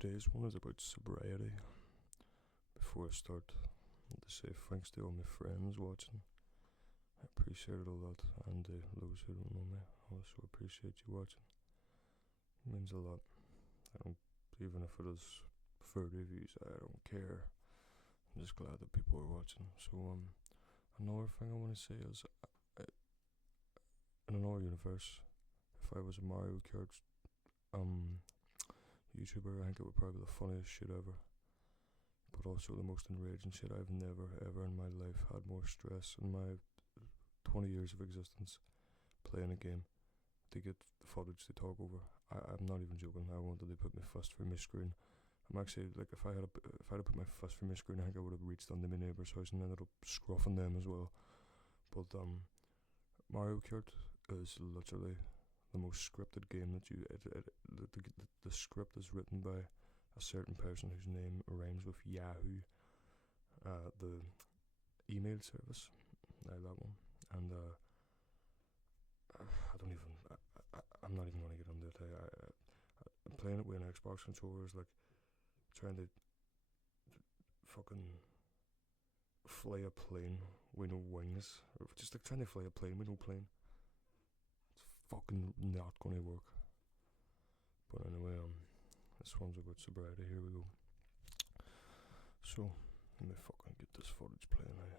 Today's one is about sobriety. Before I start, I want to say thanks to all my friends watching. I appreciate it a lot, and those who don't know me, I also appreciate you watching. It means a lot. I don't, even if it is 30 views, I don't care. I'm just glad that people are watching. So another thing I want to say is, in another universe, if I was a Mario Kart YouTuber, I think it would probably be the funniest shit ever. But also the most enraging shit. I've never ever in my life had more stress in my 20 years of existence playing a game to get the footage to talk over. I'm not even joking. I wanted to put my fist through my screen. I'm actually like, if I had put my fist through my screen, I think I would have reached under my neighbour's house and ended up scruffing them as well. But Mario Kart is literally the most scripted game that the script is written by a certain person whose name rhymes with Yahoo, the email service. That one. And I'm not even going to get into it. I'm playing it with an Xbox controller. Is like trying to fucking fly a plane with no wings, or just like trying to fly a plane with no plane. It's fucking not going to work. But anyway, this one's about sobriety. Here we go. So let me fucking get this footage playing now.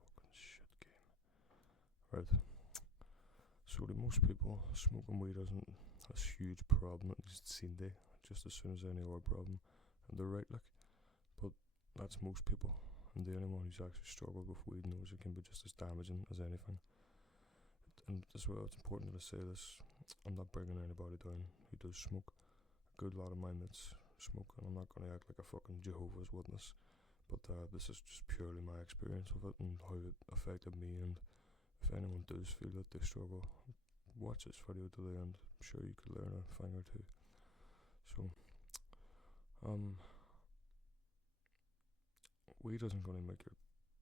Fucking shit game. Right. So to most people, smoking weed isn't a huge problem. At least it seemed to, just as soon as any other problem. And they're right, like. But that's most people. And anyone who's actually struggled with weed knows it can be just as damaging as anything. And as well, it's important that I say this. I'm not bringing anybody down who does smoke. A good lot of my mates smoke, and I'm not going to act like a fucking Jehovah's Witness. But this is just purely my experience of it and how it affected me. And if anyone does feel that they struggle, watch this video to the end. I'm sure you could learn a thing or two. So, weed isn't going to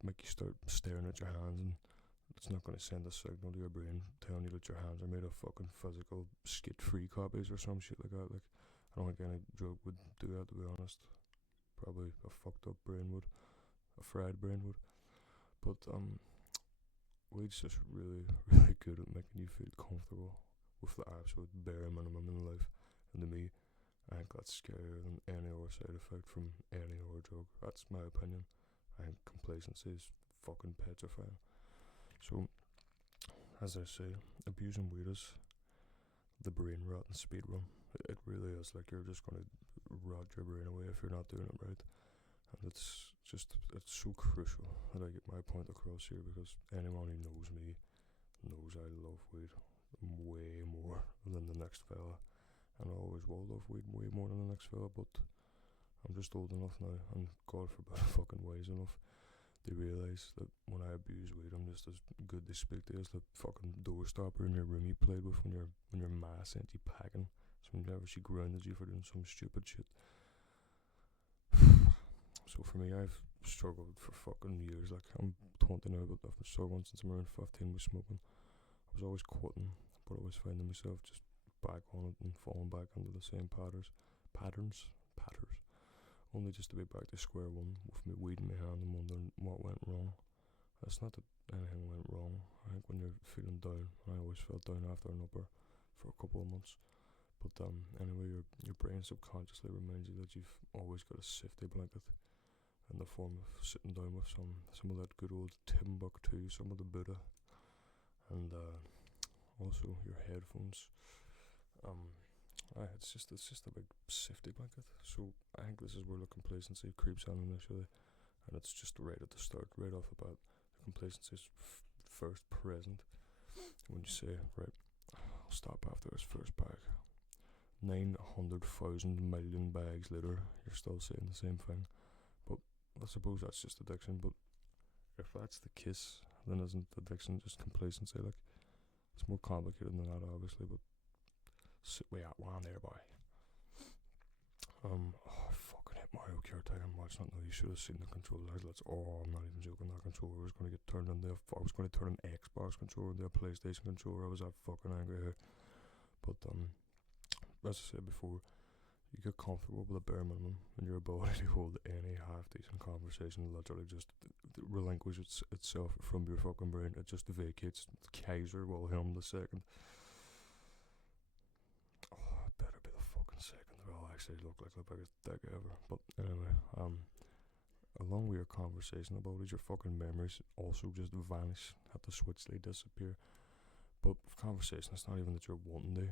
make you start staring at your hands, and it's not going to send a signal to your brain telling you that your hands are made of fucking physical skit-free copies or some shit like that. Like, I don't think any drug would do that, to be honest. Probably a fucked up brain would, a fried brain would. But weed's just really, really good at making you feel comfortable with the absolute bare minimum in life. And to me, I think that's scarier than any other side effect from any other drug. That's my opinion. I think complacency is fucking petrifying. So, as I say, abusing weed is the brain rot and speed run. It really is. Like, you're just going to rot your brain away if you're not doing it right. And it's so crucial that I get my point across here, because anyone who knows me knows I love weed way more than the next fella. And I always will love weed way more than the next fella, but I'm just old enough now, and God forbid fucking wise enough to realise that when I abuse weed, I'm just as good to speak to as the fucking doorstopper in your room you played with when your ma sent you packing. So whenever she grounded you for doing some stupid shit. So for me, I've struggled for fucking years. Like, I'm 20 now, but I've been struggling since I'm around 15 with smoking. I was always quitting, but I was finding myself just back on it and falling back into the same patterns, only just to be back to square one with me weed in my hand and wondering what went wrong. It's not that anything went wrong. I think when you're feeling down, I always felt down after an upper for a couple of months. But anyway, your brain subconsciously reminds you that you've always got a safety blanket in the form of sitting down with some of that good old Timbuktu, some of the Buddha, and also your headphones. It's just a big safety blanket. So I think this is where the complacency creeps in initially, and it's just right at the start, right off the bat. The complacency is first present when you say, right, I'll stop after this first bag. 900,000 million bags later, you're still saying the same thing. But I suppose that's just addiction. But if that's the case, then isn't addiction just complacency? Like, it's more complicated than that, obviously. But sit way out one there, boy. I fucking hit Mario Kart. I'm watching it now. You should have seen the controller. I'm not even joking. That controller was going to get turned into I was going to turn an Xbox controller into a PlayStation controller. I was that fucking angry here. But as I said before, you get comfortable with the bare minimum, and your ability to hold any half decent conversation literally just relinquishes itself from your fucking brain. It just vacates. Kaiser Wilhelm II. Oh, it better be the fucking second that I'll actually look like the biggest dick ever. But anyway, along with your conversation abilities, your fucking memories also just vanish, have to switch, they disappear. But conversation, it's not even that you're wanting to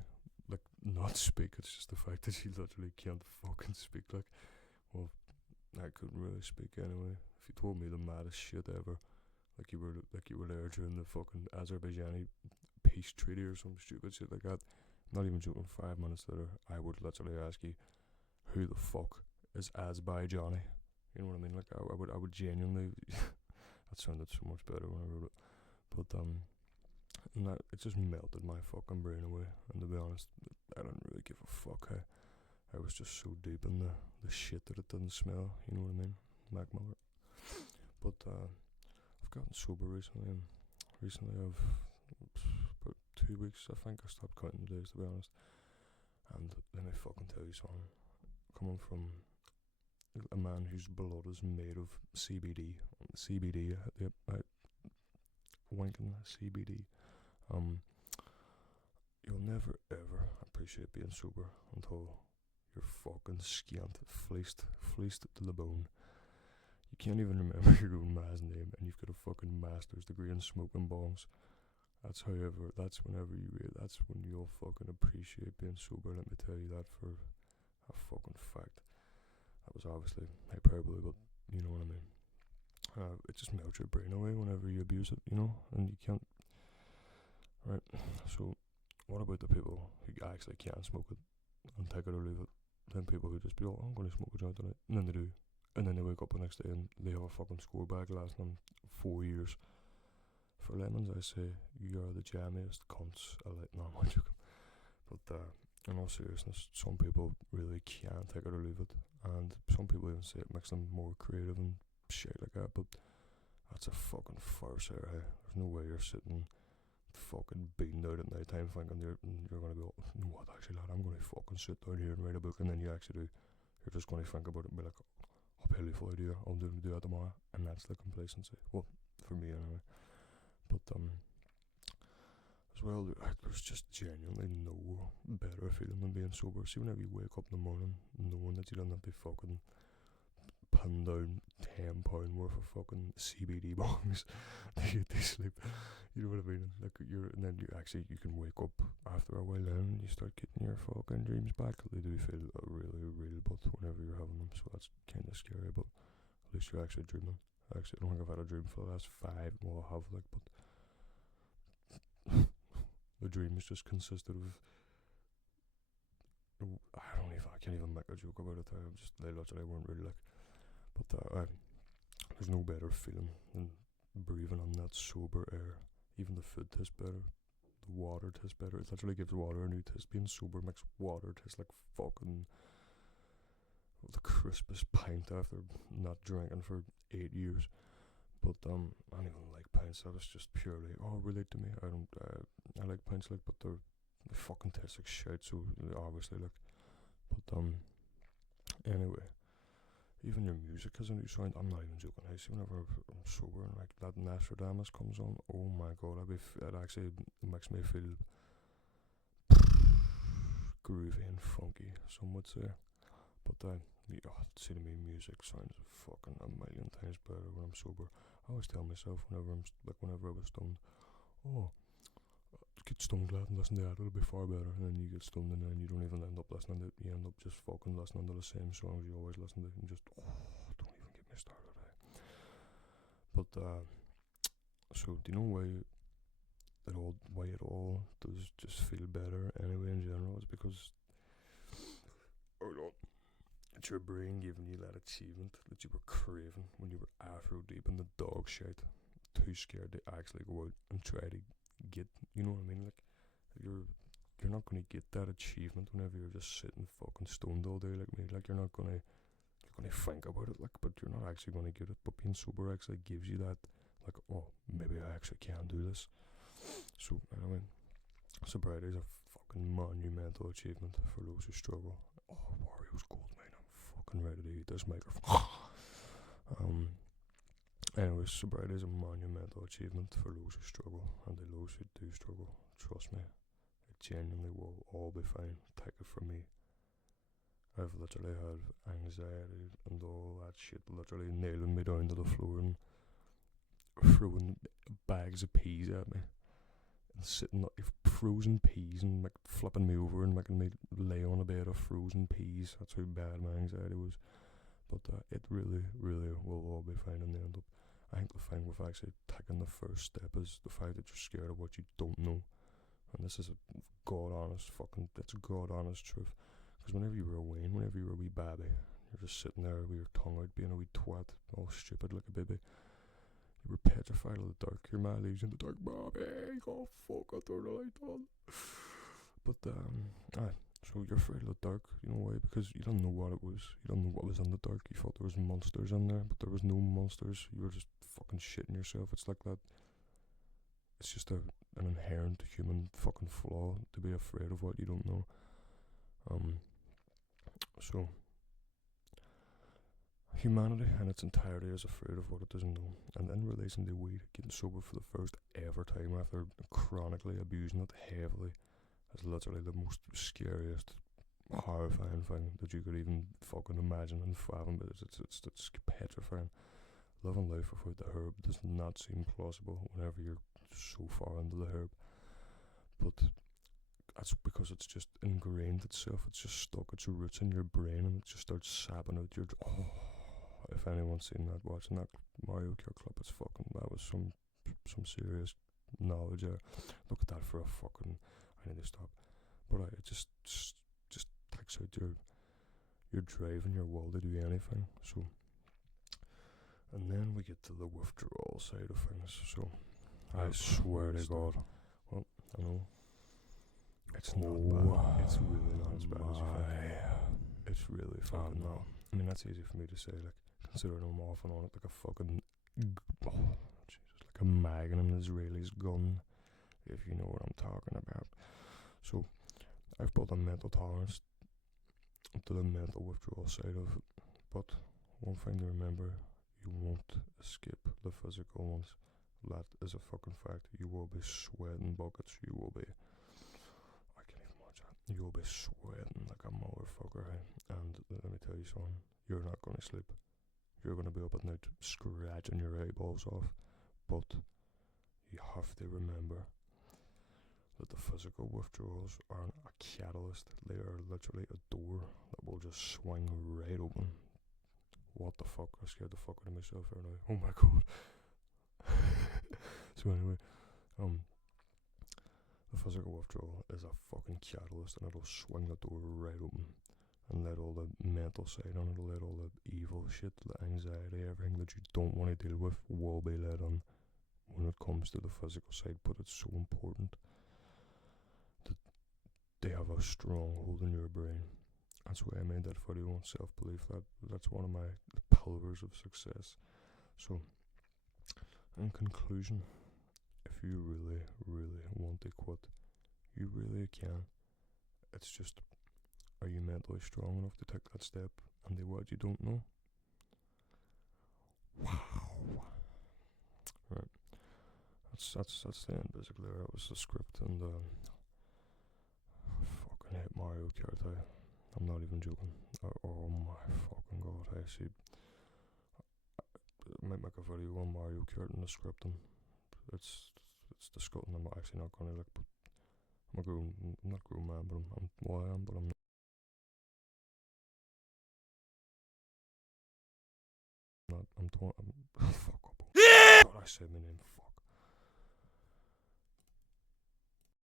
like not speak, it's just the fact that you literally can't fucking speak. Like, well, I couldn't really speak anyway. If you told me the maddest shit ever, like you were there during the fucking Azerbaijani peace treaty or some stupid shit like that, not even joking, 5 minutes later I would literally ask you, who the fuck is Azerbaijani? You know what I mean? Like I would genuinely that sounded so much better when I wrote it. But and that, it just melted my fucking brain away. And to be honest, I don't really give a fuck. I was just so deep in the shit that it didn't smell. You know what I mean? Mac Miller. But I've gotten sober recently, and recently I've about 2 weeks. I think I stopped counting the days, to be honest. And let me fucking tell you something. Coming from a man whose blood is made of CBD, yep, winking CBD. You'll never ever appreciate being sober until you're fucking scant, fleeced to the bone. You can't even remember your own man's name, and you've got a fucking master's degree in smoking bongs. That's when you'll fucking appreciate being sober. Let me tell you that for a fucking fact. That was obviously hyperbole, but you know what I mean. It just melts your brain away whenever you abuse it, you know, and you can't. Right. So, what about the people who actually can't smoke it and take it or leave it? Then people who just be, oh, I'm going to smoke a joint tonight, and then they do, and then they wake up the next day and they have a fucking score bag lasting them 4 years. For lemons, I say you are the jammiest cunts. No, I'm not joking. But in all seriousness, some people really can't take it or leave it, and some people even say it makes them more creative and shit like that. But that's a fucking farce, eh? There's no way you're sitting fucking beaten out at night time thinking you're gonna go, you know what, actually lad, I'm gonna fucking sit down here and write a book, and then you actually do. You're just gonna think about it and be like, I'll pay full idea, I'll do that tomorrow, and that's the complacency. Well, for me anyway. But as well, there's just genuinely no better feeling than being sober. See, whenever you wake up in the morning knowing that you don't have to fucking pin down £10 worth of fucking CBD bongs to get to sleep. You know what I mean? Like and then you can wake up after a while then and you start getting your fucking dreams back. They do feel really real, but whenever you're having them, so that's kind of scary. But at least you're actually dreaming. Actually, I don't think I've had a dream for the last 5. Well, I have, like, but the dreams just consisted of. I can't even make a joke about it. They literally weren't really like. But there's no better feeling than breathing on that sober air. Even the food tastes better. The water tastes better. It literally gives water a new taste. Being sober makes water taste like fucking the crispest pint after not drinking for 8 years. But I don't even like pints. That is just purely relate to me. I like pints, like, but they fucking taste like shit. So obviously, like, but anyway. Even your music has a new sound. I'm not even joking. I see whenever I'm sober and like that Nostradamus comes on, oh my god, it actually makes me feel groovy and funky, some would say. But see, to me, music sounds fucking a million times better when I'm sober. I always tell myself whenever I was stoned, get stoned, lad, and listen to that, it'll be far better. And then you get stoned and then you don't even end up listening to it. You end up just fucking listening to the same songs you always listen to, and just don't even get me started. But so do you know why it all does just feel better anyway in general? It's because it's your brain giving you that achievement that you were craving when you were afro deep in the dog shit, too scared to actually go out and try to get, you know what I mean? Like, you're not gonna get that achievement whenever you're just sitting fucking stoned all day like me. Like, you're gonna think about it, like, but you're not actually gonna get it. But being sober actually gives you that, like, maybe I actually can do this. So anyway, sobriety is a fucking monumental achievement for those who struggle. Wario was gold, mate. I'm fucking ready to eat this microphone. Anyways, sobriety is a monumental achievement for those who struggle, and those who do struggle. Trust me, it genuinely will all be fine. Take it from me. I've literally had anxiety and all that shit literally nailing me down to the floor and throwing bags of peas at me and sitting like frozen peas and like flipping me over and making me lay on a bed of frozen peas. That's how bad my anxiety was. But it really, really will all be fine in the end. I think the thing with actually taking the first step is the fact that you're scared of what you don't know. And this is a god honest truth. Because whenever you were a wee, whenever you were a wee baby, you're just sitting there with your tongue out being a wee twat, all stupid like a baby. You were petrified of the dark. Your man leaves you in the dark, Bobby, oh fuck, I threw the light on. But so you're afraid of the dark, you know why? Because you don't know what it was. You don't know what was in the dark. You thought there was monsters in there, but there was no monsters. You were just fucking shitting yourself. It's like that. It's just an inherent human fucking flaw to be afraid of what you don't know. So humanity in its entirety is afraid of what it doesn't know. And in relation to weed, getting sober for the first ever time after chronically abusing it heavily is literally the most scariest, horrifying thing that you could even fucking imagine and fathom. But it's petrifying. Living life without the herb does not seem plausible whenever you're so far into the herb. But that's because it's just ingrained itself. It's just stuck its roots in your brain, and it just starts sapping out your. If anyone's seen that, watching that Mario Kart clip, that was some serious knowledge there. Look at that for a fucking. I need to stop. But it just takes out your drive and your will to do anything. So, and then we get to the withdrawal side of things. So, I swear to God. Well, I know. It's not bad. It's really not as bad as you think. It's really fucking not. I mean, that's easy for me to say, like, considering I'm off and on it like a fucking, like a mag in an Israeli's gun, if you know what I'm talking about. So, I've built a mental tolerance to the mental withdrawal side of it. But one thing to remember, you won't escape the physical ones. That is a fucking fact. You will be sweating buckets. You will be. I can't even watch that. You will be sweating like a motherfucker. And let me tell you something. You're not going to sleep. You're going to be up at night scratching your eyeballs off. But you have to remember that the physical withdrawals aren't a catalyst. They are literally a door that will just swing right open. What the fuck? I scared the fuck out of myself there now. Oh my god. So anyway, the physical withdrawal is a fucking catalyst, and it'll swing the door right open and let all the mental side on. It'll let all the evil shit, the anxiety, everything that you don't want to deal with will be let on when it comes to the physical side. But it's so important that they have a stronghold in your brain. That's why I made that video on self-belief. That's one of my pillars of success. So, in conclusion, if you really, really want to quit, you really can. It's just, are you mentally strong enough to take that step and do what you don't know? Wow. Right. That's the end basically. That was the script, and I fucking hate Mario Kart. I'm not even joking. Oh my fucking god. I actually might make a video on Mario Kart and the scripting. It's disgusting. I'm actually not gonna but I'm not a grown man, but I am, but I'm not. I'm fuck up. Yeah! God, I said my name.